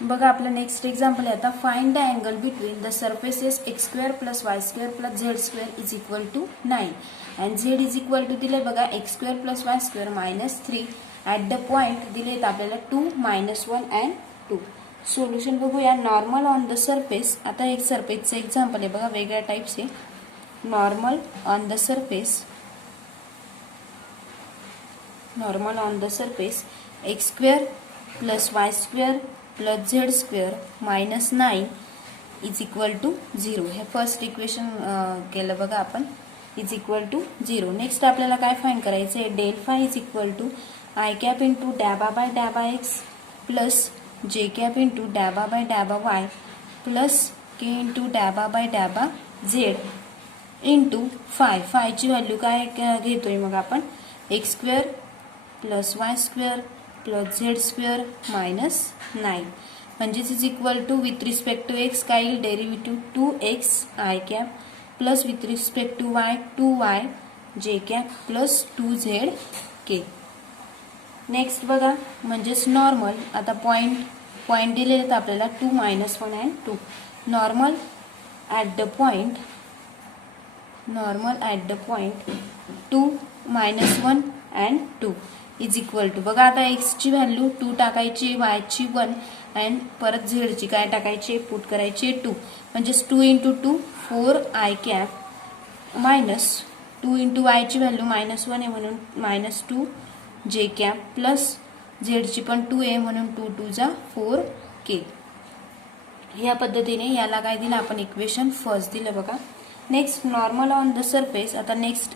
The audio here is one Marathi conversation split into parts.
बघा आपलं नेक्स्ट एक्झाम्पल आहे आता find the angle between the surfaces x square plus y square plus z square is equal to 9 and z is equal to दिले बघा x square plus y square -3 at the point दिलेत आपल्याला 2 -1 अँड 2. सोल्युशन बघूया. Normal on the surface. आता एक सरफेसचं एक्झाम्पल आहे बघा, वेगळ्या टाईपचे. Normal on the surface x square plus y square plus z square -9 is equal to 0. हे फर्स्ट इक्वेशन केलं बघा आपण, इज इक्वल टू 0. नेक्स्ट आपल्याला काय फाइंड करायचं आहे. Del phi is equal to i cap into डॅबा बाय डॅबा x plus j cap into डॅबा बाय डॅबा वाय प्लस के इंटू डॅबा बाय डॅबा झेड इंटू फायची व्हॅल्यू काय घेतोय मग आपण, x square plus y square plus z square -9 म्हणजेच is equal to with respect to x काय येईल, derivative 2x i cap plus with respect to y 2y j cap plus 2z K. Next बघा म्हणजेच नॉर्मल. आता पॉइंट दिलेले आहेत आपल्याला 2 -1 and 2. Normal at the point 2 -1 and 2 is equal to बघा आता एक्स ची व्हॅल्यू 2 टाकायची, वाय ची 1 अँड परत झेड ची काय टाकायची, पुट करायची 2. म्हणजेच 2 × 2 4 आय कॅप मायनस 2 × वाय ची व्हॅल्यू -1 आहे म्हणून -2 जे कॅप प्लस झेड ची पण 2 आहे म्हणून 2 2 जा 4 के. या पद्धतीने याला काय दिलं आपण, इक्वेशन फर्स्ट दिलं बघा. Next normal on the surface. आता नेक्स्ट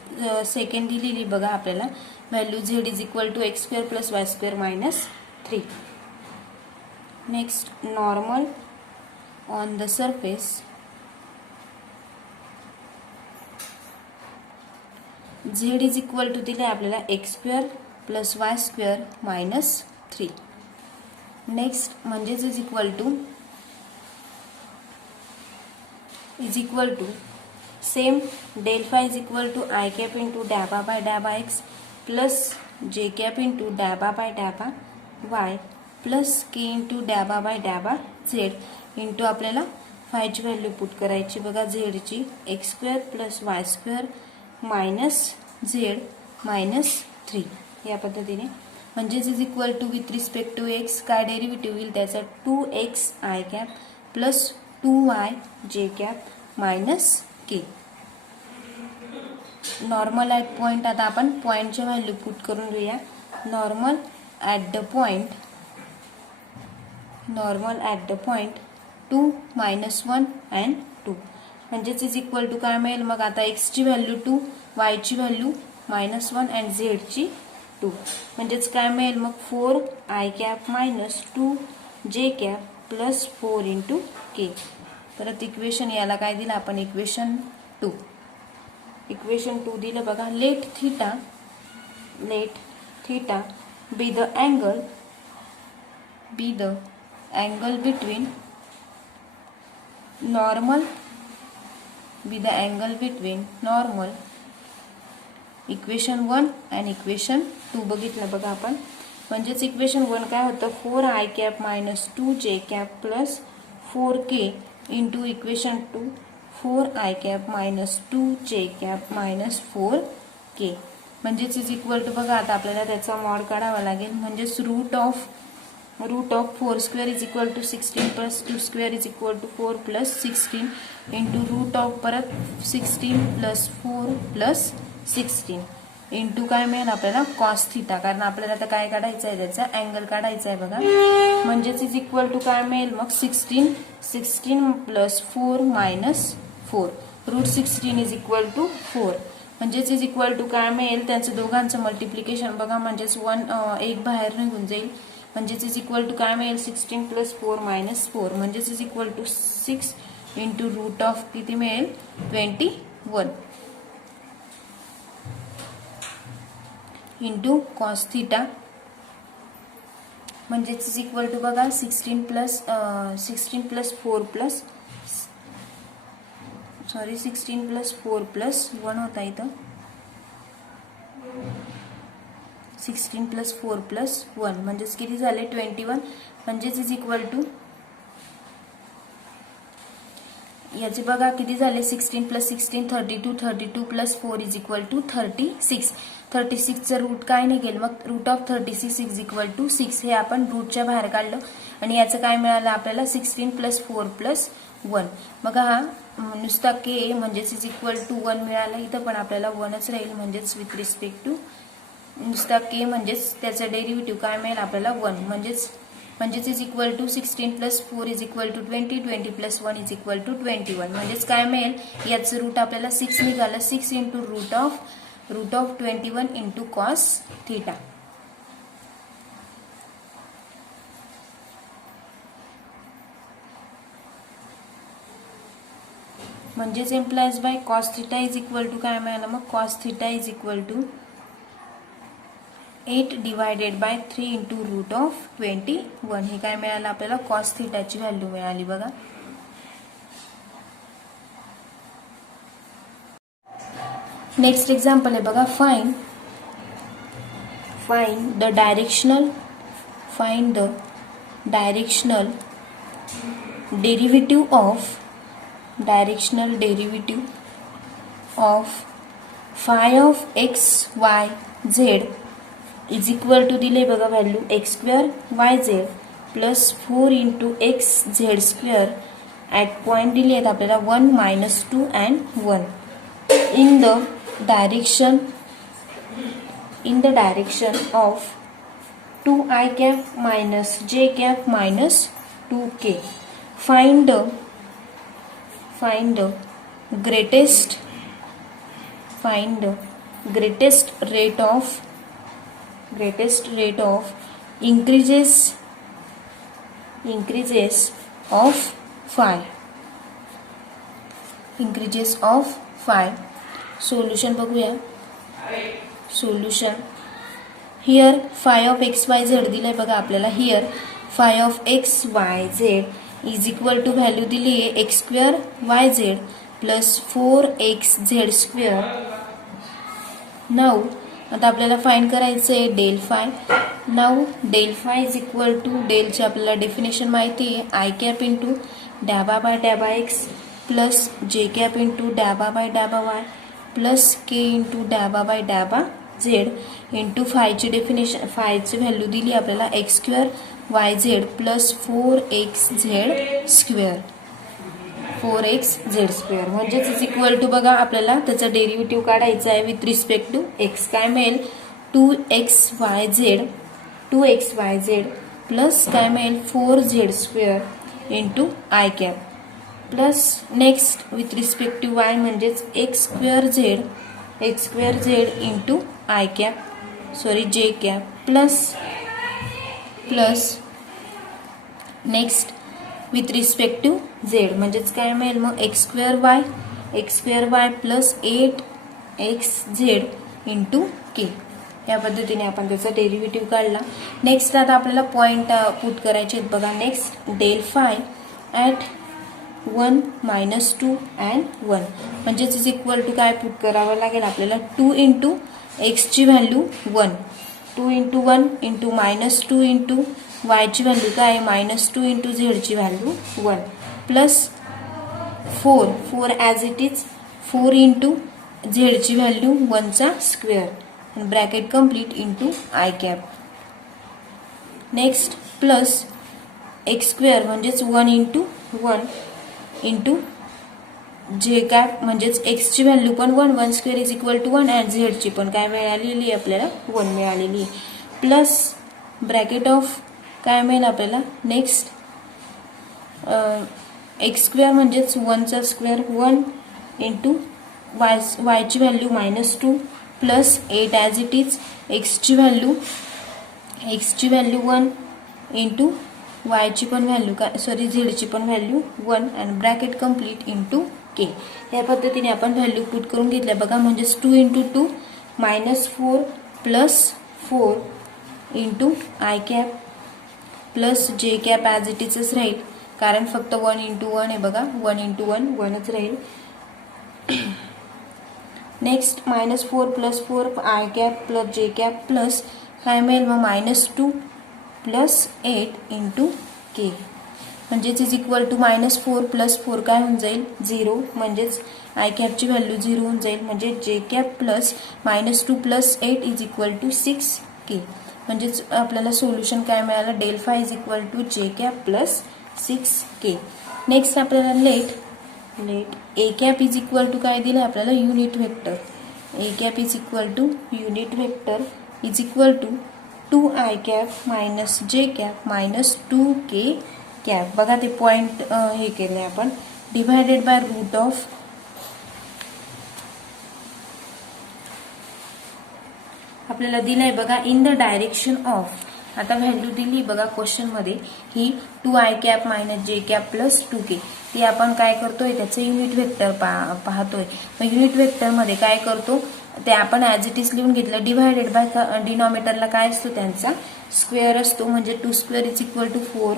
सेकंड दिलेली बघा आपल्याला value z is equal to x square plus y square -3. Next normal on the surface z is equal to दिले आपल्याला x square plus y square -3. Next म्हणजेच is equal to same del phi is equal to i cap into डॅबा बाय डॅबा x plus j cap into डॅबा बाय डॅबा वाय प्लस के इंटू डॅबा बाय डॅबा झेड इंटू आपल्याला फायची व्हॅल्यू पुट करायची बघा, झेडची x square plus y square -z -3. या पद्धतीने म्हणजेच is equal to with respect to x काय डेरिव्हेटिव्ह येईल त्याचा 2x i cap plus 2y j cap -k. Normal at point. आता आपण पॉइंटच्या व्हॅल्यू पुट करून घेऊया. Normal at the point 2 -1 and 2 म्हणजेच इज इक्वल टू काय मिळेल मग आता एक्स ची व्हॅल्यू 2 वाय ची व्हॅल्यू -1 अँड झेड ची 2 म्हणजेच काय मिळेल मग 4 आय कॅप -2 जे कॅप प्लस 4 × के. परत इक्वेशन याला काय दिलं आपण, इक्वेशन 2 दिलं बघा. Let theta be the angle between normal equation 1 and equation 2 बघितलं बघा आपण. म्हणजेच इक्वेशन 1 काय होतं, 4 आय कॅप -2 जे cap plus 4 K into equation 2 4 i cap -2 जे कॅप -4 के. म्हणजेच इज इक्वल टू बघा आता आपल्याला त्याचा मॉड काढावा लागेल. म्हणजेच root of 4 square is equal to 16 plus 2 square is equal to 4 plus 16 into root of परत 16 प्लस 4 प्लस 16 इंटू काय मिळेल आपल्याला कॉस थीटा, कारण आपल्याला आता काय काढायचं आहे त्याचा अँगल काढायचा आहे बघा. म्हणजेच इज इक्वल टू काय मिळेल मग 16 plus 4 -4 root 16 is equal to 4. म्हणजेच इज इक्वल टू काय मिळेल त्यांचं दोघांचं मल्टिप्लिकेशन बघा, म्हणजेच 1 बाहेर निघून जाईल. म्हणजेच इज इक्वल टू काय मिळेल 16 प्लस 4 -4 म्हणजेच is equal to 6 into root of किती मिळेल 21 इंटू कॉस थीटा. म्हणजेच इज इक्वल टू बघा 16 प्लस 4 प्लस 1 होता इथं 16 प्लस 4 प्लस 1 म्हणजेच किती झाले 21. म्हणजेच इज इक्वल टू याचे बघा किती झाले 16 + 16 32 32 + 4 = 36. 36चं रूट काय निघेल मग रूट ऑफ 36 = 6 हे आपण रूटच्या बाहेर काढलं आणि याचं काय मिळालं आपल्याला 16 + 4 + 1. मग हा नुसता के म्हणजेच =1 मिळाला. इथं पण आपल्याला 1च राहील म्हणजेच विथ रिस्पेक्ट टू नुसता के म्हणजेच त्याचं डेरिव्हेटिव्ह काय मिळेल आपल्याला 1 म्हणजेच =16 + 4 = 20 20 + 1 = 21 म्हणजेच काय मिळेल याचं रूट आपल्याला 6 निघालं. 6 × रूट ऑफ 21 × cos θ. म्हणजेच इम्प्लाइज बाय cos θ = काय मिळालं मग cos θ = 8 / 3 × रूट ऑफ 21 हे काय मिळालं आपल्याला cos θ ची व्हॅल्यू मिळाली बघा. नेक्स्ट एक्झाम्पल आहे बघा find the directional derivative of phi of x y z = दिले बघा value x² yz + 4 × x z² at point दिले आहेत आपल्याला 1 - 2 and 1 in the direction of 2i cap minus j cap minus 2k. Find the greatest rate of increases of phi. Solution बघूया. Solution here phi of x y z दिलंय बघा आपल्याला. Here phi of x y z = value दिली आहे x² yz + 4xz². नाऊ आता आपल्याला फाइंड करायचं आहे del phi. Now del phi डेलची आपल्याला डेफिनेशन माहिती आहे i cap × ∂∂x + j cap × ∂∂y + k × ∂∂z × फायची डेफिनेशन फायची व्हॅल्यू दिली आपल्याला x² yz + 4xz² म्हणजेच बघा आपल्याला त्याचा डेरिव्हेटिव्ह काढायचा आहे विथ रिस्पेक्ट टू x. काय मिळेल 2xyz प्लस काय मिळेल 4z² × i cap plus next with respect to y म्हणजेच x² z × i cap j cap plus next with respect to z म्हणजेच काय मिळेल मग x² y plus 8xz × k. या पद्धतीने आपण त्याचा डेरिव्हेटिव्ह काढला. नेक्स्ट आता आपल्याला पॉइंट पुट करायचे आहेत बघा. Next del phi at 1 - 2 and 1 म्हणजेच काय पुट करावं लागेल आपल्याला 2 × x ची व्हॅल्यू 1 2 × 1 × -2 × y ची व्हॅल्यू काय -2 × z ची value 1 plus 4 as it is 4 × z ची value 1² bracket complete × i cap. Next plus x² म्हणजेच 1 × 1 × जे कॅप म्हणजेच x ची व्हॅल्यू पण 1² = 1 and z ची पण काय मिळालेली आपल्याला 1 मिळालेली प्लस ब्रॅकेट ऑफ काय मिळेल आपल्याला नेक्स्ट x² म्हणजेच 1² 1 × y ची value -2 plus 8 as it is x ची व्हॅल्यू 1 × y ची पण व्हॅल्यू z ची पण व्हॅल्यू 1 आणि ब्रॅकेट कंप्लीट × k. या पद्धतीने आपण व्हॅल्यू पुट करून घेतल्या बघा. म्हणजेच 2 × 2 -4 plus 4 × i cap plus j cap as it इजच राहील कारण फक्त 1 × 1 आहे बघा. 1 × 1 1च राहील. Next -4 + 4 I cap plus j cap plus काय मिळेल मग -2 प्लस 8 × k. म्हणजेच इज इक्वल टू -4 + 4 काय होऊन जाईल 0, म्हणजेच आय कॅपची व्हॅल्यू 0 होऊन जाईल. म्हणजे j cap plus -2 + 8 is equal to 6k. म्हणजेच आपल्याला सोल्युशन काय मिळालं, del phi is equal to j cap plus 6k. Next आपल्याला let a cap is equal to काय दिलं आपल्याला, unit vector. A cap is equal to unit vector is equal to 2i cap minus j cap minus 2k cap. बघा ते पॉइंट हे केले आपण, डिवायडेड बाय रूट ऑफ आपल्याला दिलाय बघा इन द डायरेक्शन ऑफ. आता व्हॅल्यू दिली बघा क्वेश्चन मध्ये ही 2i cap minus j cap plus 2k. ती आपण काय करतोय, त्याचं युनिट वेक्टर पाहतोय. मग युनिट वेक्टर मध्ये काय करतो ते आपण ऍज इट इज लिहून घेतलं. डिवायडेड बाय डिनॉमिनेटरला काय असतो त्यांचा स्क्वेअर असतो. म्हणजे 2² इज इक्वल टू 4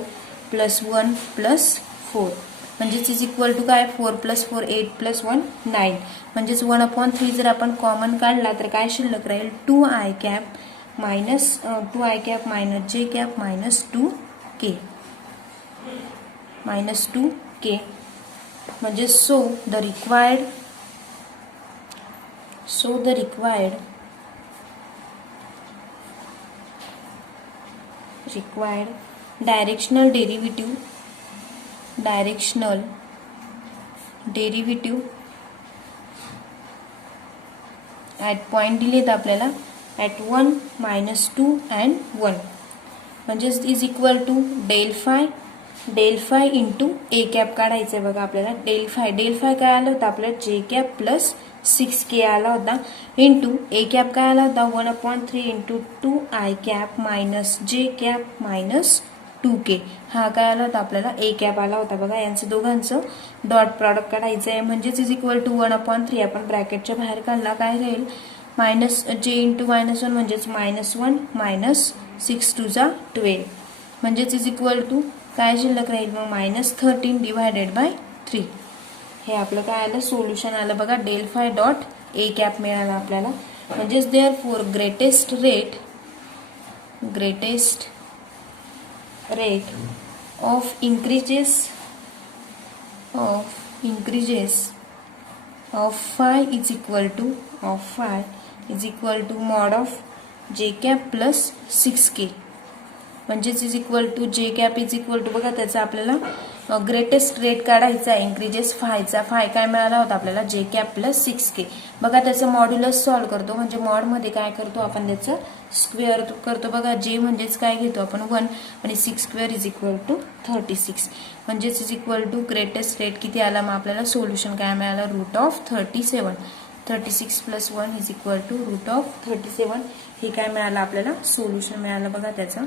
+ 1 + 4. म्हणजेच इज इक्वल टू काय 4 + 4 8 + 1 9. म्हणजेच 1/3 जर आपण कॉमन काढला तर काय शिल्लक राहील 2i cap minus j cap minus 2k. म्हणजे so the required directional derivative at point दिलेत आपल्याला ॲट 1, -2 and 1. म्हणजेच is equal to del phi into a cap काढायचं आहे बघा आपल्याला. डेल फाय काय आलं होतं आपल्याला जे कॅप प्लस 6k आला होता, इंटू ए कॅप काय आला होता 1/3 into 2i cap minus j cap minus 2k. हा काय आला होता आपल्याला ए कॅप आला होता बघा. यांचं दोघांचं डॉट प्रॉडक्ट काढायचं आहे. म्हणजेच इज इक्वल टू 1/3 आपण ब्रॅकेटच्या बाहेर काढला काय राहील मायनस जे इंटू -1 म्हणजेच -1 -6 × 12. म्हणजेच इज इक्वल टू काय शिल्लक राहील मग -13 डिवायडेड बाय 3. हे आपलं काय आलं सोल्युशन आलं बघा. Del phi dot a cap मिळाला आपल्याला. म्हणजेच therefore greatest rate of increases of phi is equal to mod of j cap plus 6k. म्हणजेच is equal to j cap is equal to बघा त्याचा आपल्याला ग्रेटेस्ट रेट काढायचा आहे इंक्रीजेस फायचा. फाय काय मिळाला होता आपल्याला जे कॅप प्लस 6k. बघा त्याचं मॉड्युलस सॉल्व करतो. म्हणजे मॉड मध्ये काय करतो आपण त्याचं स्क्वेअर करतो बघा. जे म्हणजेच काय घेतो आपण 1 आणि 6² इज इक्वल टू 36. म्हणजेच is equal to greatest rate किती आला मग आपल्याला सोल्युशन काय मिळालं root of 37. 36 + 1 is equal to root of 37. हे काय मिळालं आपल्याला सोल्युशन मिळालं बघा त्याचं.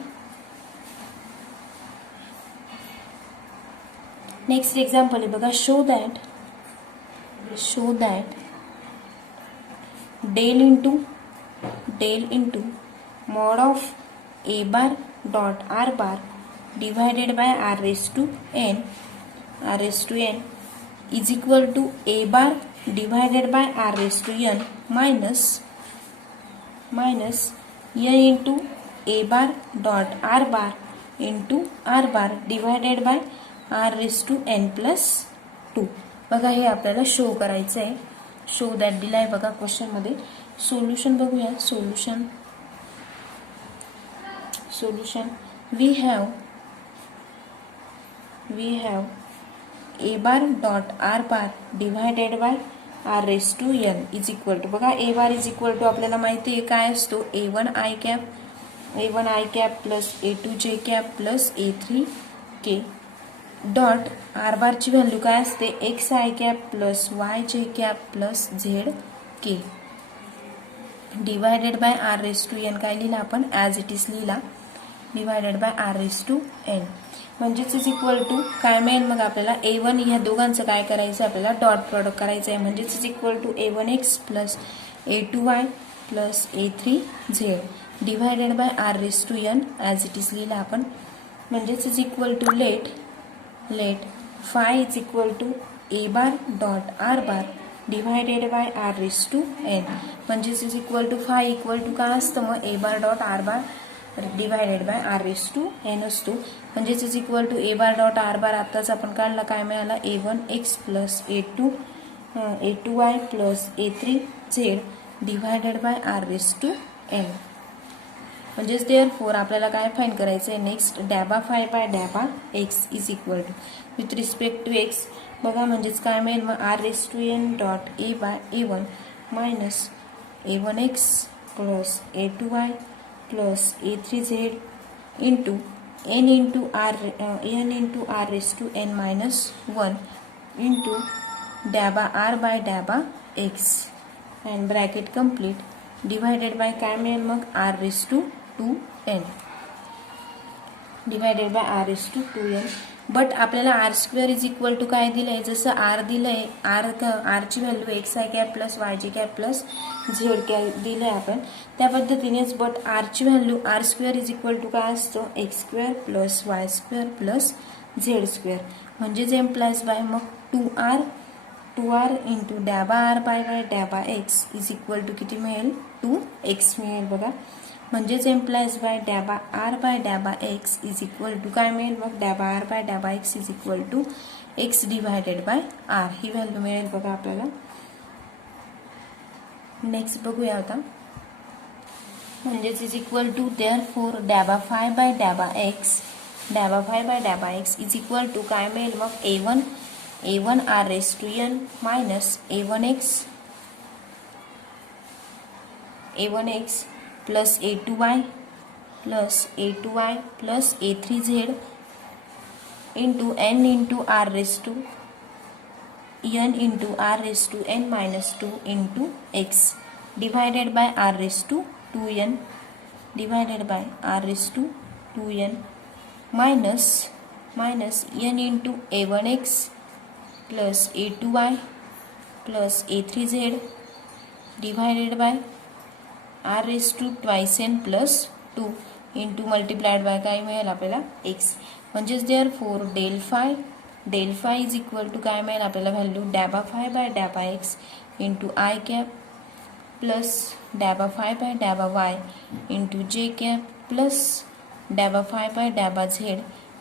नेक्स्ट एक्झाम्पल आहे बघा. Show that del into mod of a bar dot r bar divided by r raised to n is equal to a bar divided by r raised to n minus n into a bar dot r bar into r bar divided by r raised to n plus 2. बघा हे आपल्याला शो करायचं आहे. शो दॅट दिलाय बघा क्वेश्चन मध्ये. सोल्युशन बघूया. Solution we have a bar dot r bar divided by r raised to n is equal to बघा a bar is equal to आपल्याला माहिती आहे काय असतो a1 i cap plus a2 j cap plus a3 k dot r bar ची व्हॅल्यू काय असते x i cap plus y j cap plus z k divided by r raised to n काय लिहिला आपण ॲज इट इज लिहिला divided by r raised to n. म्हणजेच इज इक्वल टू काय मिळेल मग आपल्याला a1 ह्या दोघांचं काय करायचं आपल्याला डॉट प्रॉडक्ट करायचं आहे. म्हणजेच is equal to a1x plus a2y plus a3z divided by r raised to n as it is लिहिला आपण. म्हणजेच is equal to let phi is equal to a bar dot r bar divided by r raised to n. म्हणजेच is equal to phi equal to काय असतं मग a bar dot r bar divided by r raise to n असतो. म्हणजेच is equal to A bar dot r bar आत्ताच आपण काढला, काय मिळाला a1x plus a2y plus a3z divided by r raise to n. म्हणजेच देअरफॉर आपल्याला काय फाइंड करायचं आहे नेक्स्ट, डॅबा फाय बाय डॅबा x is equal to with respect to x बघा. म्हणजेच काय मिळेल मग r raise to n dot a by ए1 minus a1x plus a2y plus a3z into n into r raise to n minus 1 into डॅबा आर बाय डॅबा x and bracket complete divided by काय मिळेल मग r raise to 2n divided by r raise to 2n. But आपल्याला r square is equal to काय दिलंय, जसं आर दिलंय आरची value x i cap plus y j cap plus z cap दिलंय आपण त्या पद्धतीनेच. बट आरची value r square is equal to काय असतो, x square plus y square plus z square. म्हणजेच एम्प्लाइज बाय मग 2r इंटू डॅबा आर बाय डॅबा एक्स इज इक्वल टू किती मिळेल, 2x मिळेल बघा. म्हणजेच एम्प्लाइज बाय डॅबा आर बाय डॅबा एक्स इज इक्वल टू काय मिळेल मग, डॅबा आर बाय डॅबा x is equal to x divided by r ही व्हॅल्यू मिळेल बघा आपल्याला. नेक्स्ट बघूया आता. म्हणजेच इज इक्वल टू देअरफॉर डॅबा फाय बाय डॅबा एक्स इज इक्वल टू काय मिळेल मग, a1 r raise to n minus a1x plus a2y plus a3z into n into r raise to n minus 2 into x divided by r raise to 2n minus n into a1x plus a2y plus a3z divided by r raise to twice n plus 2 into multiplied by काय मिळेल आपल्याला x. म्हणजेच therefore del phi is equal to काय मिळेल आपल्याला व्हॅल्यू, डॅबा फाय बाय डॅबा x into i cap plus डॅबा फाय बाय डॅबा y into j cap plus डॅबा फाय बाय डॅबा झेड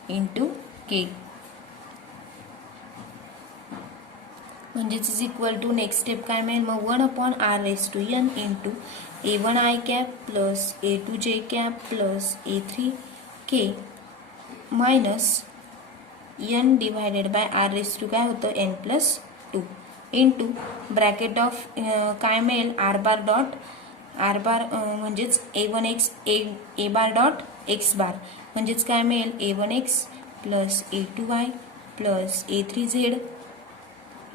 इंटू के. म्हणजेच is equal to next step काय मिळेल मग, 1 upon r raise to n into a1 i cap plus a2 j cap plus a3 k minus n divided by r raise to काय होतं n plus 2 into bracket of काय मिळेल आर बार म्हणजेच a1x a bar dot x bar म्हणजेच काय मिळेल a1x plus a2y plus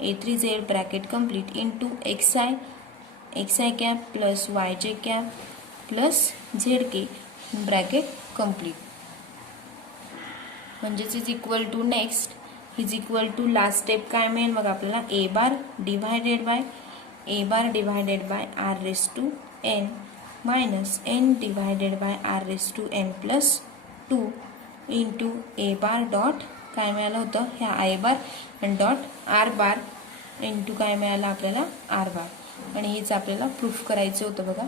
a3z bracket complete into x i cap plus y j cap plus z k bracket complete. म्हणजेच is equal to next is equal to last step काय मिळेल मग आपल्याला, a bar divided by r raise to n minus n divided by r raise to n plus 2 into a bar dot काय मिळालं होतं ह्या आय बार आणि डॉट आर बार इंटू काय मिळालं आपल्याला आर बार. आणि हेच आपल्याला प्रूफ करायचं होतं बघा.